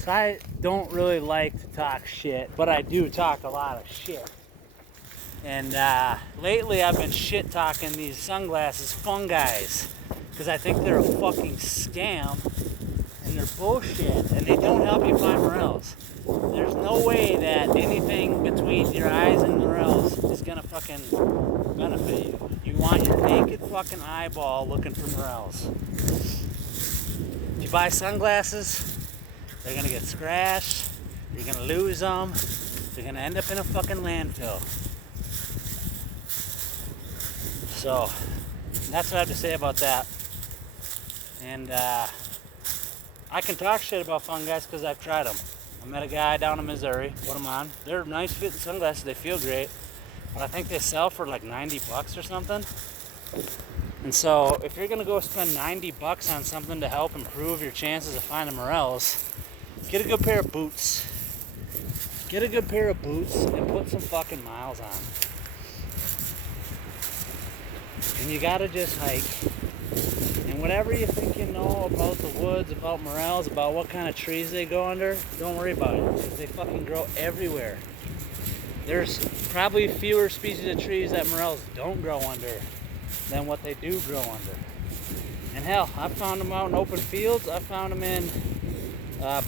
So I don't really like to talk shit, but I do talk a lot of shit. And lately I've been shit talking these sunglasses, Fungeyes, because I think they're a fucking scam and they're bullshit and they don't help you find morels. There's no way that anything between your eyes and morels is gonna fucking benefit you. You want your naked fucking eyeball looking for morels. If you buy sunglasses, they're gonna get scratched, you're gonna lose them, they're gonna end up in a fucking landfill. So, that's what I have to say about that. And I can talk shit about Fungeyes because I've tried them. I met a guy down in Missouri, put them on. They're nice fitting sunglasses, they feel great. But I think they sell for like $90 or something. And so, if you're gonna go spend $90 on something to help improve your chances of finding morels, get a good pair of boots. Get a good pair of boots and put some fucking miles on. And you gotta just hike. And whatever you think you know about the woods, about morels, about what kind of trees they go under, don't worry about it, because they fucking grow everywhere. There's probably fewer species of trees that morels don't grow under than what they do grow under. And hell, I found them out in open fields, I found them in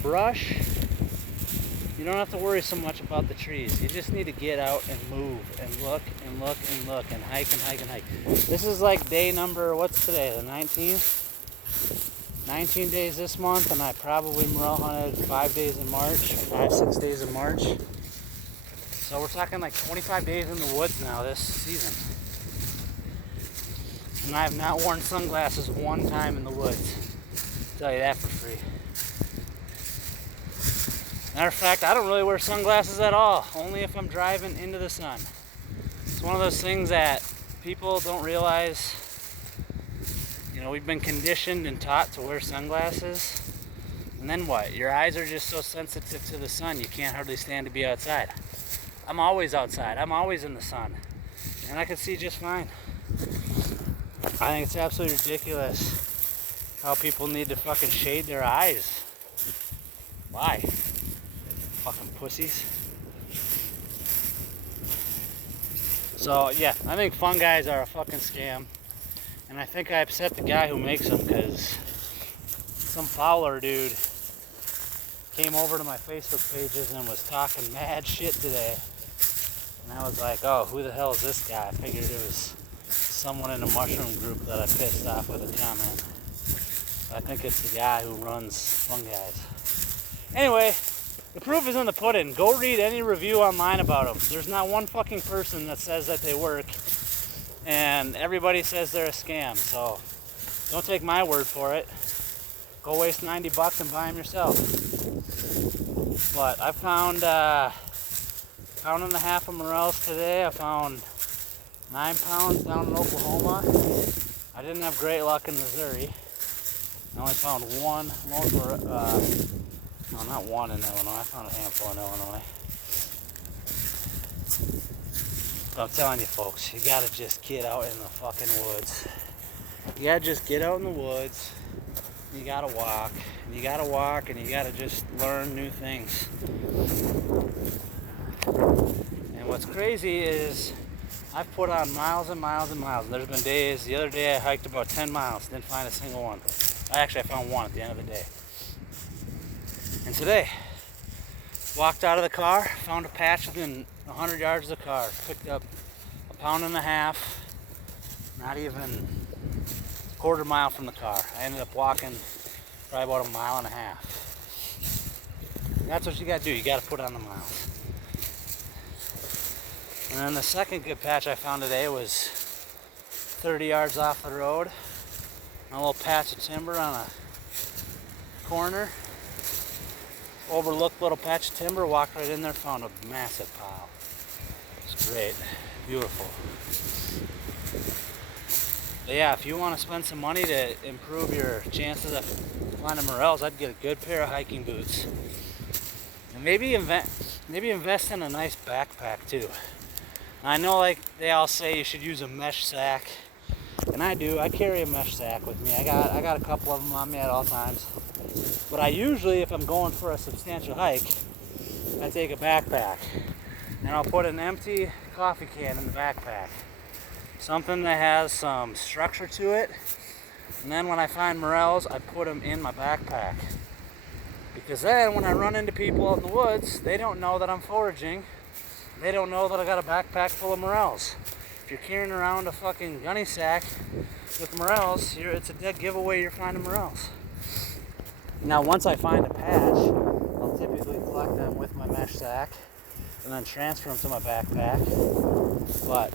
brush. You don't have to worry so much about the trees. You just need to get out and move and look and look and look and hike and hike and hike. This is like day number, what's today, the 19th? 19 days this month, and I probably morel hunted 5 days in March, 5-6 days in March. So we're talking like 25 days in the woods now this season. And I have not worn sunglasses one time in the woods. I'll tell you that for free. Matter of fact, I don't really wear sunglasses at all, only if I'm driving into the sun. It's one of those things that people don't realize. You know, we've been conditioned and taught to wear sunglasses, and then what? Your eyes are just so sensitive to the sun, you can't hardly stand to be outside. I'm always outside, I'm always in the sun, and I can see just fine. I think it's absolutely ridiculous how people need to fucking shade their eyes. Why? Fucking pussies. So yeah, I think Fungeyes are a fucking scam, and I think I upset the guy who makes them because some fowler dude came over to my Facebook pages and was talking mad shit today, and I was like, oh, who the hell is this guy? I figured it was someone in a mushroom group that I pissed off with a comment. But I think it's the guy who runs Fungeyes. Anyway, the proof is in the pudding. Go read any review online about them. There's not one fucking person that says that they work, and everybody says they're a scam. So don't take my word for it. Go waste $90 and buy them yourself. But I found pound and a half of morels today. I found 9 pounds down in Oklahoma. I didn't have great luck in Missouri. I only found one. No, not one in Illinois. I found a handful in Illinois. But I'm telling you folks, you gotta just get out in the fucking woods. You gotta just get out in the woods. You gotta walk. And you gotta walk and you gotta just learn new things. And what's crazy is I've put on miles and miles and miles. There's been days, the other day I hiked about 10 miles, didn't find a single one. I found one at the end of the day. And today, walked out of the car, found a patch within 100 yards of the car, picked up a pound and a half, not even a quarter mile from the car. I ended up walking probably about a mile and a half. That's what you gotta do, you gotta put on the miles. And then the second good patch I found today was 30 yards off the road, a little patch of timber on a corner. Overlooked little patch of timber, walked right in there, found a massive pile. It's great, beautiful. But yeah, if you want to spend some money to improve your chances of finding morels, I'd get a good pair of hiking boots. And maybe invest in a nice backpack too. I know, like they all say, you should use a mesh sack, and I do. I carry a mesh sack with me. I got a couple of them on me at all times. But I usually, if I'm going for a substantial hike, I take a backpack. And I'll put an empty coffee can in the backpack. Something that has some structure to it. And then when I find morels, I put them in my backpack. Because then when I run into people out in the woods, they don't know that I'm foraging. They don't know that I got a backpack full of morels. If you're carrying around a fucking gunny sack with morels, it's a dead giveaway you're finding morels. Now once I find a patch, I'll typically collect them with my mesh sack and then transfer them to my backpack. But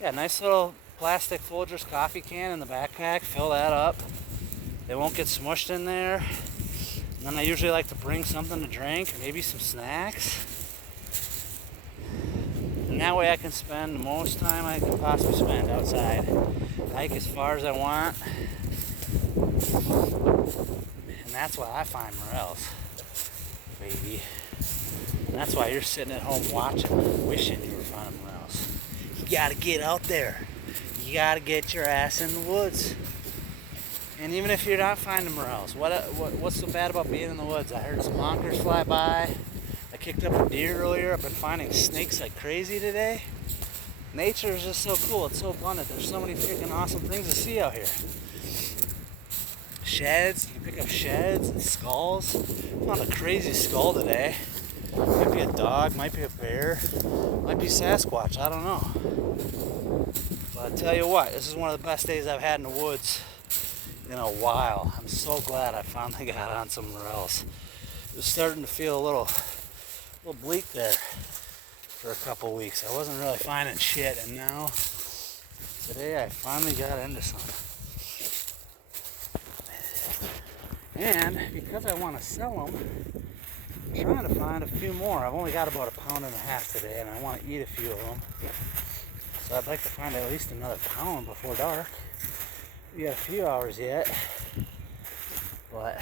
yeah, nice little plastic Folgers coffee can in the backpack, fill that up. They won't get smushed in there. And then I usually like to bring something to drink, maybe some snacks. And that way I can spend the most time I can possibly spend outside. Hike as far as I want. And that's why I find morels, baby. And that's why you're sitting at home watching, wishing you were finding morels. You gotta get out there. You gotta get your ass in the woods. And even if you're not finding morels, what's so bad about being in the woods? I heard some honkers fly by. I kicked up a deer earlier. I've been finding snakes like crazy today. Nature is just so cool. It's so abundant. There's so many freaking awesome things to see out here. Sheds. You can pick up sheds and skulls. Found a crazy skull today. Might be a dog. Might be a bear. Might be Sasquatch. I don't know. But I tell you what, this is one of the best days I've had in the woods in a while. I'm so glad I finally got on some morels. It was starting to feel a little bleak there for a couple weeks. I wasn't really finding shit, and now today I finally got into some. And because I want to sell them, I'm trying to find a few more. I've only got about 1.5 pounds today, and I want to eat a few of them. So I'd like to find at least another pound before dark. We got a few hours yet, but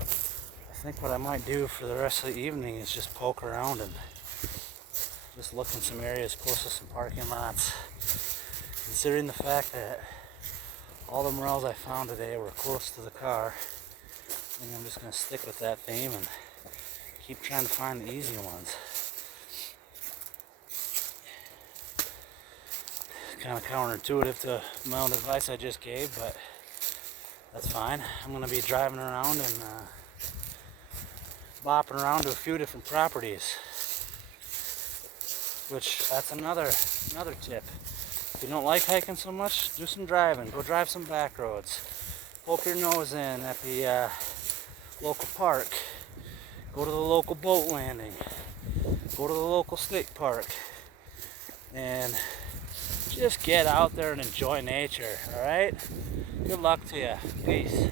I think what I might do for the rest of the evening is just poke around and just look in some areas close to some parking lots. Considering the fact that all the morels I found today were close to the car, I think I'm just going to stick with that theme and keep trying to find the easy ones. Kind of counterintuitive to my own advice I just gave, but that's fine. I'm going to be driving around and bopping around to a few different properties, which that's another tip. If you don't like hiking so much, do some driving. Go drive some back roads. Poke your nose in at the local park. Go to the local boat landing. Go to the local state park. And just get out there and enjoy nature, alright? Good luck to you. Peace.